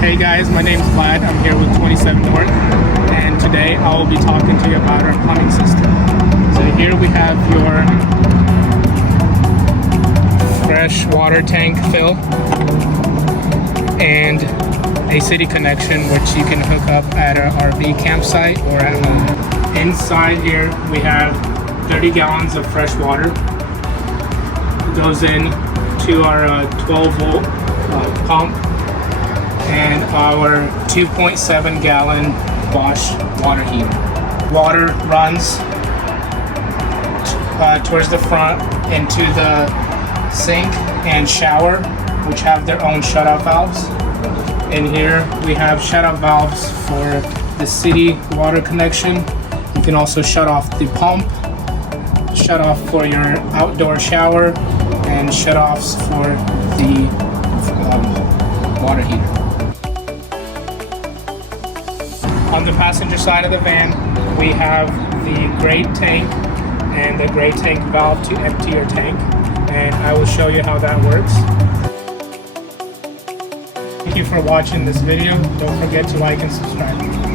Hey guys, my name's Vlad. I'm here with 27 North, and today I will be talking to you about our plumbing system. So here we have your fresh water tank fill and a city connection which you can hook up at an RV campsite or at home. Inside here we have 30 gallons of fresh water. It goes in to our 12 volt pump and our 2.7 gallon Bosch water heater. Water runs towards the front into the sink and shower, which have their own shutoff valves. In here we have shutoff valves for the city water connection. You can also shut off the pump, shut off for your outdoor shower, and shut-offs for the water heater. On the passenger side of the van, we have the gray tank and the gray tank valve to empty your tank, and I will show you how that works. Thank you for watching this video. Don't forget to like and subscribe.